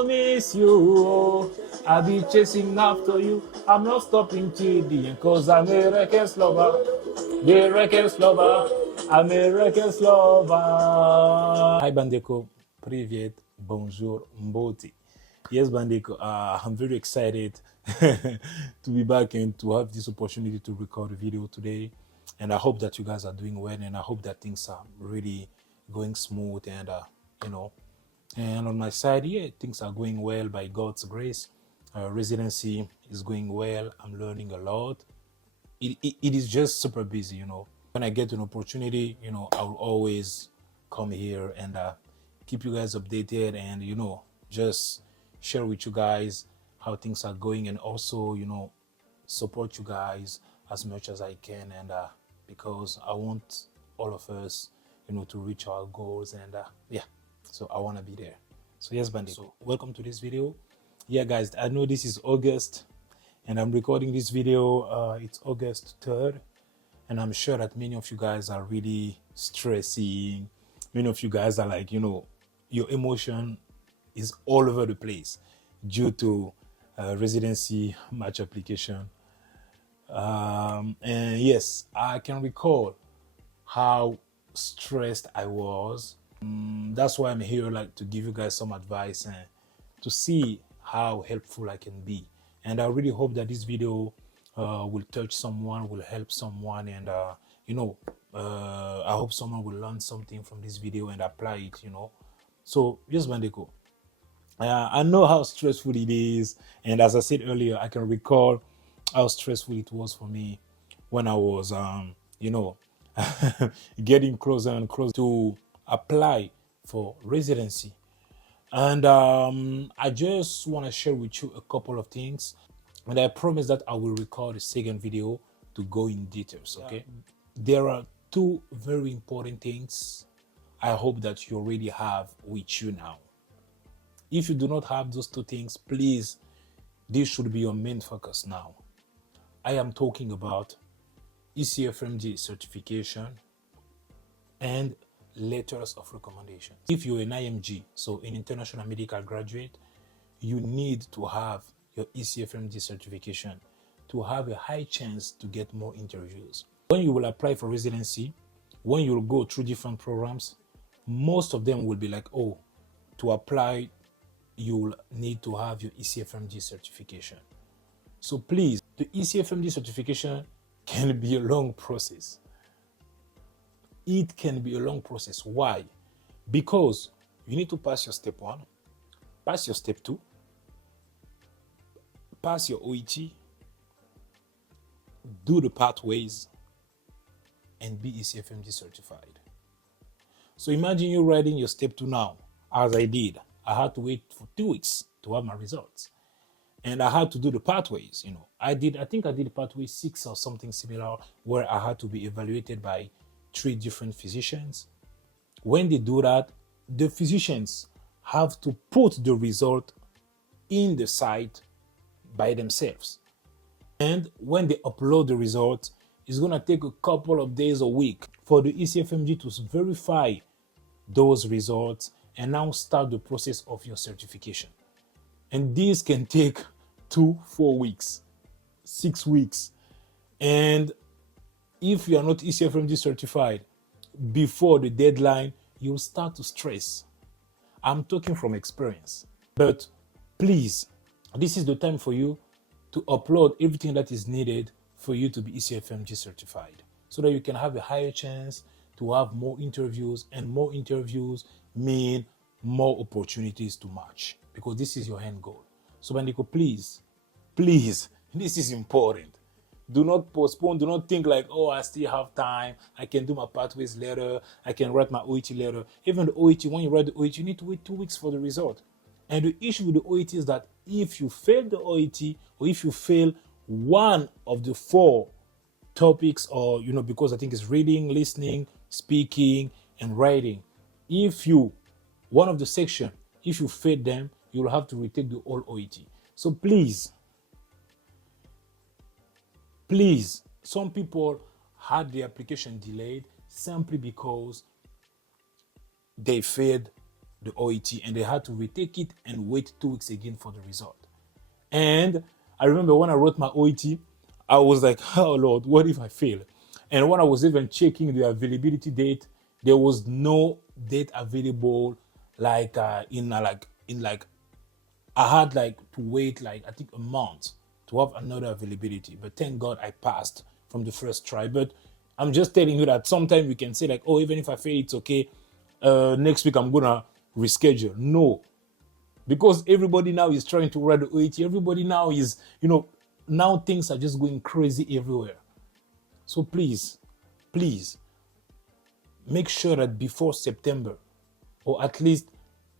gonna miss you. Oh. I'll be chasing after you. I'm not stopping till the end, cause I'm a reckless lover. The reckless lover. I'm a reckless lover. Hi Bandeko, привет, bonjour, mboti. Yes, Bandeko, I'm very excited to be back and to have this opportunity to record a video today. And I hope that you guys are doing well, and I hope that things are really going smooth and, and on my side, yeah, things are going well by God's grace. Residency is going well. I'm learning a lot. It is just super busy, When I get an opportunity, I'll always come here and keep you guys updated and, just share with you guys how things are going, and also, support you guys as much as I can. And because I want all of us, to reach our goals, and yeah, so I want to be there. So yes, Bandeko, so welcome to this video. Yeah, guys, I know this is August and I'm recording this video. It's August 3rd, and I'm sure that many of you guys are really stressing. Many of you guys are like, your emotion is all over the place due to residency match application. And yes, I can recall how stressed I was. That's why I'm here, like, to give you guys some advice and to see how helpful I can be. And I really hope that this video will touch someone, will help someone, and I hope someone will learn something from this video and apply it. So yes, Bandeko, I know how stressful it is, and as I said earlier, I can recall how stressful it was for me when I was getting closer and closer to apply for residency. And I just want to share with you a couple of things, and I promise that I will record a second video to go in details. Okay, there are two very important things I hope that you already have with you now. If you do not have those two things, please, this should be your main focus now. I am talking about ECFMG certification and letters of recommendation. If you're an IMG, so an international medical graduate, you need to have your ECFMG certification to have a high chance to get more interviews. When you will apply for residency, when you will go through different programs, most of them will be like, oh, to apply, you'll need to have your ECFMG certification. So please, the ECFMG certification can be a long process. It can be a long process. Why? Because you need to pass your step 1, pass your step 2, pass your OET, do the pathways, and be ECFMG certified. So imagine you writing your step 2 now, as I did. I had to wait for 2 weeks to have my results. And I had to do the pathways, I think I did pathway 6 or something similar, where I had to be evaluated by 3 different physicians. When they do that, the physicians have to put the result in the site by themselves. And when they upload the result, it's going to take a couple of days, a week, for the ECFMG to verify those results and now start the process of your certification. And this can take 2-4 weeks, 6 weeks. And if you are not ECFMG certified before the deadline, you'll start to stress. I'm talking from experience. But please, this is the time for you to upload everything that is needed for you to be ECFMG certified, so that you can have a higher chance to have more interviews, and more interviews mean more opportunities to match, because this is your end goal. So Bandeko, please, this is important. Do not postpone. Do not think like, oh, I still have time. I can do my pathways later. I can write my OET later. Even the OET, when you write the OET, you need to wait 2 weeks for the result. And the issue with the OET is that if you fail the OET, or if you fail one of the 4 topics, or, because I think it's reading, listening, speaking, and writing. If you, one of the section, if you fail them, you'll have to retake the whole OET. So please, some people had the application delayed simply because they failed the OET, and they had to retake it and wait 2 weeks again for the result. And I remember when I wrote my OET, I was like, oh Lord, what if I fail? And when I was even checking the availability date, there was no date available. Like I had like to wait like I think a month to have another availability. But thank God I passed from the first try. But I'm just telling you that sometimes we can say like, oh, even if I fail, it's okay. Next week I'm gonna reschedule. No, because everybody now is trying to write the OET. Everybody now is, now things are just going crazy everywhere. So please, make sure that before September, or at least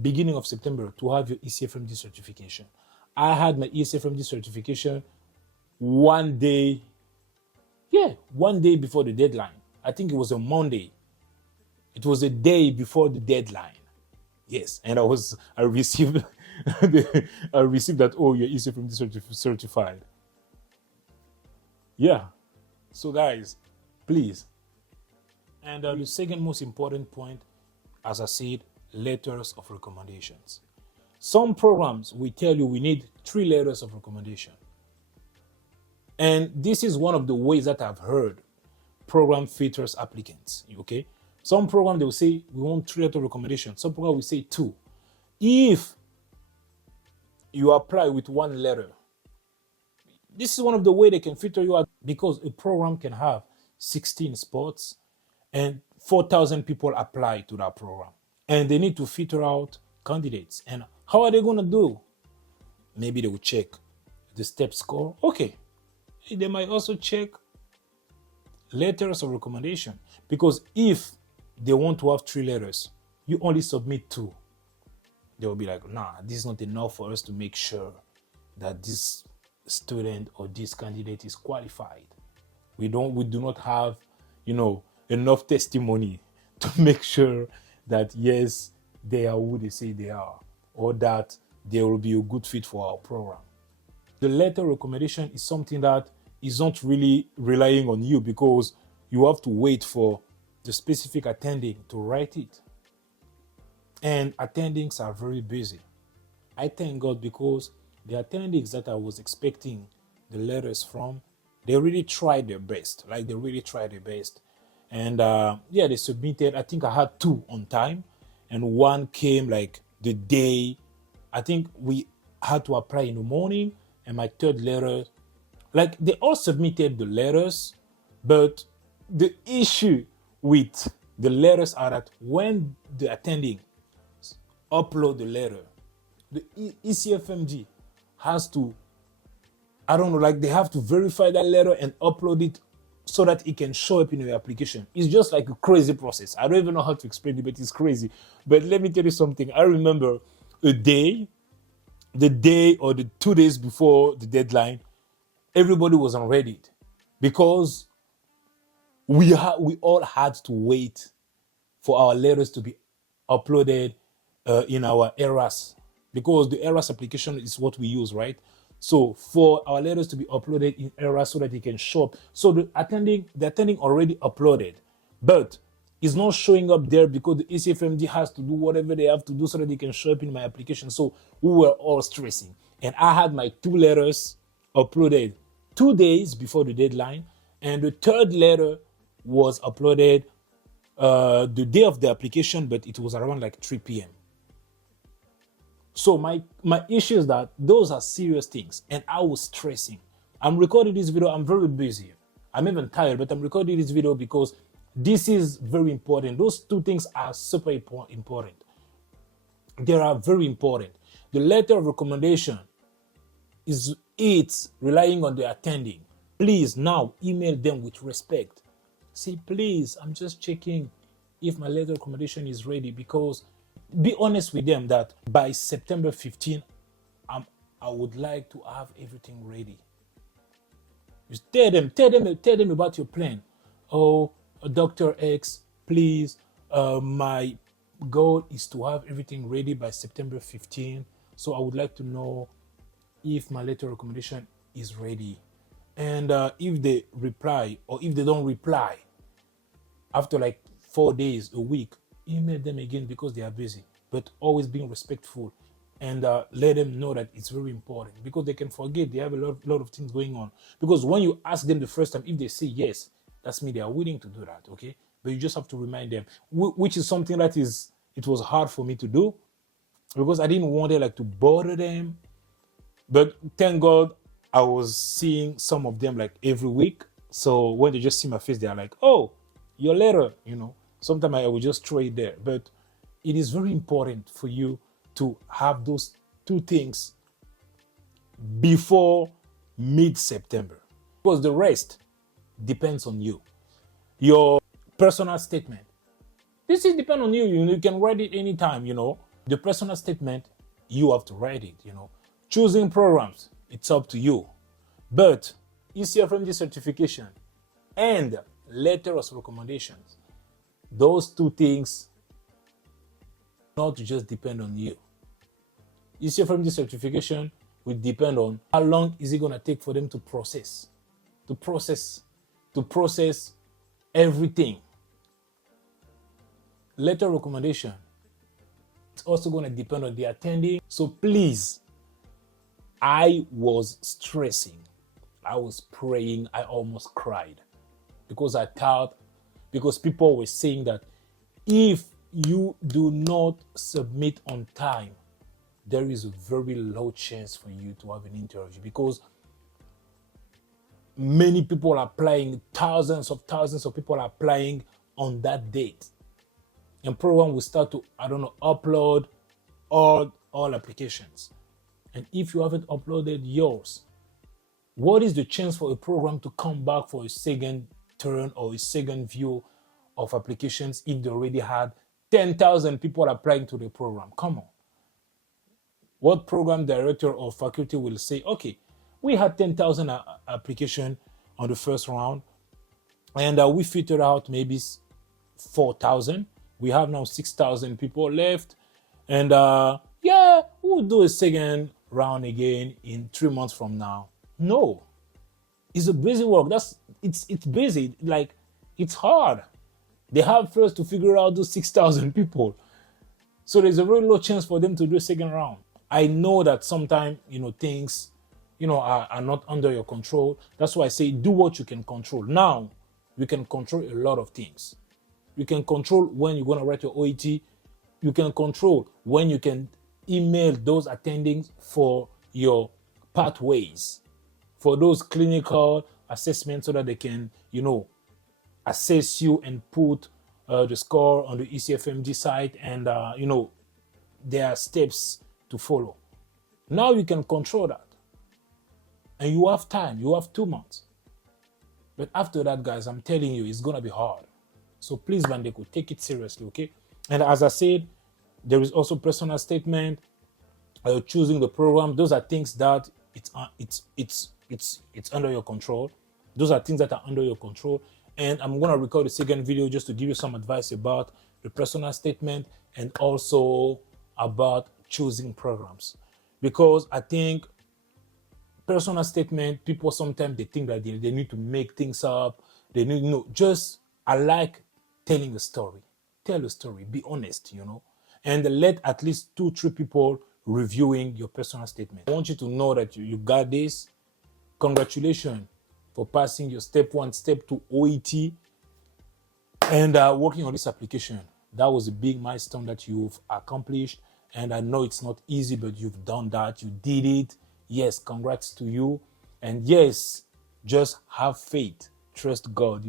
beginning of September, to have your ECFMD certification. I had my ECFMD certification one day before the deadline. I think it was a Monday. It was a day before the deadline. Yes, and I received I received that, oh, your ECFMD certified. Yeah. So guys, please. And the second most important point, as I said, letters of recommendations. Some programs will tell you we need 3 letters of recommendation. And this is one of the ways that I've heard program filters applicants. Okay. Some program they will say we want 3 letters of recommendation. Some program will say 2. If you apply with 1 letter, this is one of the way they can filter you out, because a program can have 16 spots and 4,000 people apply to that program. And they need to filter out candidates. And how are they going to do? Maybe they will check the step score. Okay. They might also check letters of recommendation. Because if they want to have 3 letters, you only submit 2. They will be like, nah, this is not enough for us to make sure that this student or this candidate is qualified. We do not have, enough testimony to make sure that yes, they are who they say they are, or that they will be a good fit for our program. The letter recommendation is something that is not really relying on you, because you have to wait for the specific attending to write it. And attendings are very busy. I thank God, because the attendings that I was expecting the letters from, they really tried their best. And they submitted. I think I had 2 on time, and 1 came like the day. I think we had to apply in the morning, and my 3rd letter, like they all submitted the letters, but the issue with the letters are that when the attending upload the letter, the ECFMG has to, they have to verify that letter and upload it so that it can show up in your application. It's just like a crazy process. I don't even know how to explain it, but it's crazy. But let me tell you something. I remember the day or the 2 days before the deadline, everybody was on Reddit, because we all had to wait for our letters to be uploaded in our ERAS, because the ERAS application is what we use, right? So for our letters to be uploaded in ERAS so that it can show up. So the attending already uploaded, but it's not showing up there because the ECFMD has to do whatever they have to do so that they can show up in my application. So we were all stressing. And I had my 2 letters uploaded 2 days before the deadline. And the 3rd letter was uploaded the day of the application, but it was around like 3 p.m. So my issue is that those are serious things, and I was stressing. I'm recording this video. I'm very busy. I'm even tired, but I'm recording this video because this is very important. Those 2 things are super important. They are very important. The letter of recommendation it's relying on the attending. Please now email them with respect. Say, please, I'm just checking if my letter of recommendation is ready, because be honest with them that by September 15, I would like to have everything ready. Just tell them about your plan. Oh, Dr. X, please, my goal is to have everything ready by September 15. So I would like to know if my letter of recommendation is ready. And if they reply, or if they don't reply after like 4 days, a week, email them again, because they are busy. but always being respectful, and let them know that it's very important, because they can forget. They have a lot of things going on. Because when you ask them the first time, if they say yes, that's mean they are willing to do that, okay? But you just have to remind them, which is something that it was hard for me to do, because I didn't want it like to bother them. But thank God I was seeing some of them like every week. So when they just see my face, they are like, oh, your letter, Sometimes I will just throw it there. But it is very important for you to have those two things before mid-September, because the rest depends on you. Your personal statement. This is depend on you. You can write it anytime, The personal statement, you have to write it, Choosing programs, it's up to you. But ECFMD certification and letter of recommendations, those two things not just depend on you. ECFMD certification will depend on how long is it going to take for them to process everything. Letter recommendation, it's also going to depend on the attending. So please, I was stressing. I was praying. I almost cried because because people were saying that if you do not submit on time, there is a very low chance for you to have an interview, because many people are applying, thousands of people are applying on that date. And program will start to, upload all applications. And if you haven't uploaded yours, what is the chance for a program to come back for a second turn or a second view of applications if they already had 10,000 people applying to the program? Come on. What program director or faculty will say, okay, we had 10,000 applications on the first round, and we filtered out maybe 4,000. We have now 6,000 people left, and we'll do a second round again in 3 months from now. No, it's a busy work. It's busy. Like, it's hard. They have first to figure out those 6,000 people. So there's a very low chance for them to do a second round. I know that sometimes, things, are not under your control. That's why I say do what you can control. Now, we can control a lot of things. You can control when you're going to write your OET. You can control when you can email those attending for your pathways, for those clinical assessments, so that they can, assess you and put the score on the ECFMD site, and, there are steps to follow. Now you can control that. And you have time. You have 2 months. But after that, guys, I'm telling you, it's going to be hard. So please, Bandeko, take it seriously, okay? And as I said, there is also personal statement, choosing the program. Those are things that it's under your control. Those are things that are under your control. And I'm going to record a second video just to give you some advice about the personal statement and also about choosing programs. Because I think personal statement, people sometimes they think that they need to make things up. They need I like telling a story. Tell a story. Be honest, and let at least 2-3 people reviewing your personal statement. I want you to know that you got this. Congratulations for passing your step 1, step 2 OET and working on this application. That was a big milestone that you've accomplished. And I know it's not easy, but you've done that. You did it. Yes, congrats to you. And yes, just have faith. Trust God,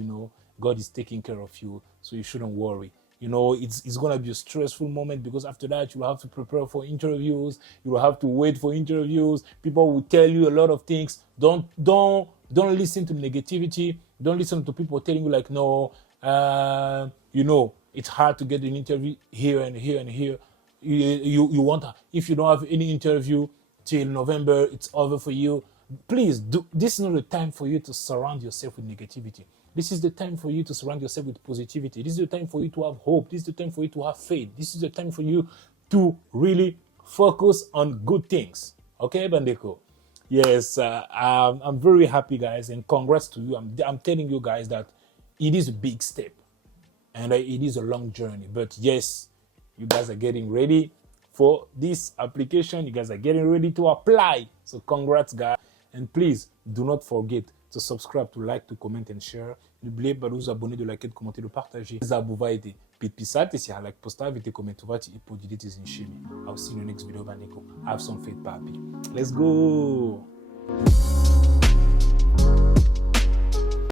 God is taking care of you, so you shouldn't worry. It's going to be a stressful moment, because after that, you will have to prepare for interviews. You will have to wait for interviews. People will tell you a lot of things. Don't listen to negativity. Don't listen to people telling you like, no, it's hard to get an interview here and here and here. You want, if you don't have any interview till November, it's over for you. Please, this is not the time for you to surround yourself with negativity. This is the time for you to surround yourself with positivity. This is the time for you to have hope. This is the time for you to have faith. This is the time for you to really focus on good things. Okay, Bandeko? Yes, I'm very happy, guys, and congrats to you. I'm telling you guys that it is a big step, and it is a long journey. But yes, you guys are getting ready. for this application. You guys are getting ready to apply. So congrats, guys. And please do not forget to subscribe, to like, to comment and share. N'oubliez pas de vous abonner, de liker, de commenter, de partager. Zabuvaite, pitpisate, si like posta, vite commentovati, ipodilitis in shimi. I'll see you in the next video, Bandeko. Have some faith, papi. Let's go.